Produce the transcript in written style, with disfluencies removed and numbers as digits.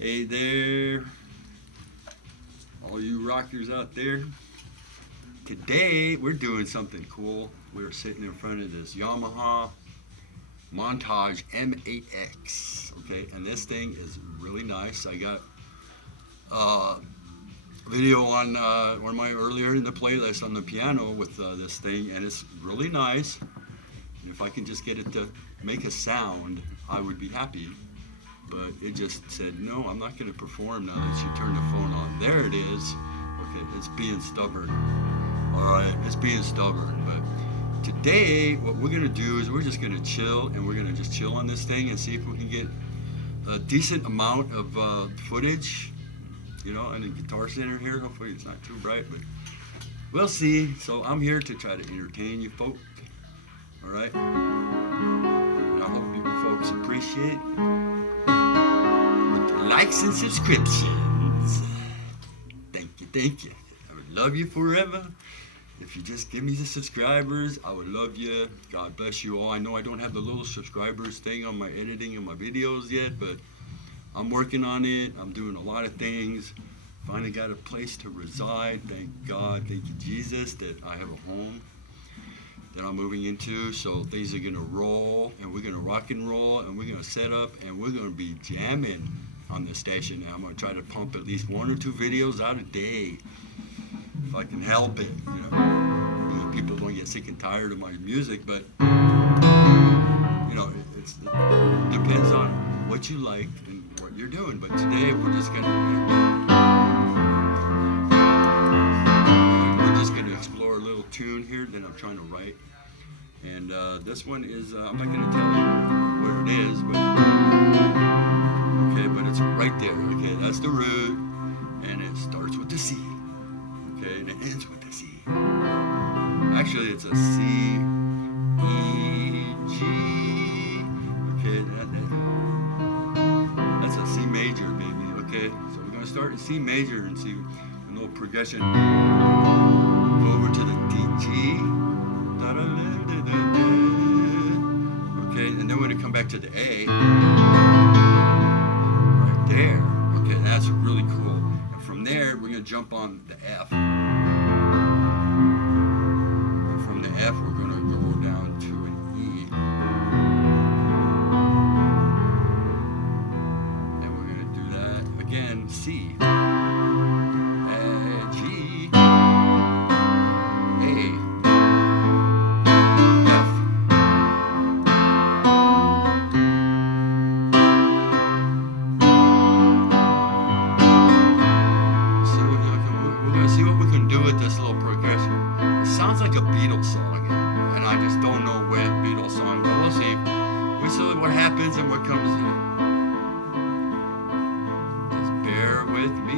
Hey there, all you rockers out there. Today we're doing something cool. We're sitting in front of this Yamaha Montage M8X. Okay, and this thing is really nice. I got a video on one of my earlier in the playlist on the piano with this thing, and it's really nice. And if I can just get it to make a sound, I would be happy. But it just said, no, I'm not going to perform now that you turned the phone on. There it is. Okay, it's being stubborn. All right, it's being stubborn. But today, what we're going to do is we're just going to chill, and we're going to just chill on this thing and see if we can get a decent amount of footage, you know, in the Guitar Center here. Hopefully it's not too bright, but we'll see. So I'm here to try to entertain you folks. All right? And I hope you folks appreciate likes and subscriptions. Thank you. I would love you forever. If you just give me the subscribers, I would love you. God bless you all. I know I don't have the little subscribers thing on my editing and my videos yet, but I'm working on it. I'm doing a lot of things. Finally got a place to reside. Thank God. Thank you, Jesus, that I have a home that I'm moving into. So things are going to roll, and we're going to rock and roll, and we're going to set up, and we're going to be jamming on this station. I'm going to try to pump at least 1 or 2 videos out a day if I can help it. You know, people don't get sick and tired of my music, but you know, it depends on what you like and what you're doing. But today we're just gonna explore a little tune here that I'm trying to write. And this one is I'm not gonna tell you where it is, but okay, but it's right there. Okay, that's the root, and it starts with the C. Okay, and it ends with the C. Actually, it's a C, E, G. Okay, that's a C major, baby. Okay, so we're gonna start in C major and see a little progression. Go over to the D, G. Okay, and then we're gonna come back to the A. There. Okay, that's really cool. And from there, we're going to jump on the F. And from the F, we're going to go down to an E. And we're going to do that again. C. G. A. Sounds like a Beatles song, and I just don't know when Beatles song, but we'll see. We'll see what happens and what comes in. Just bear with me.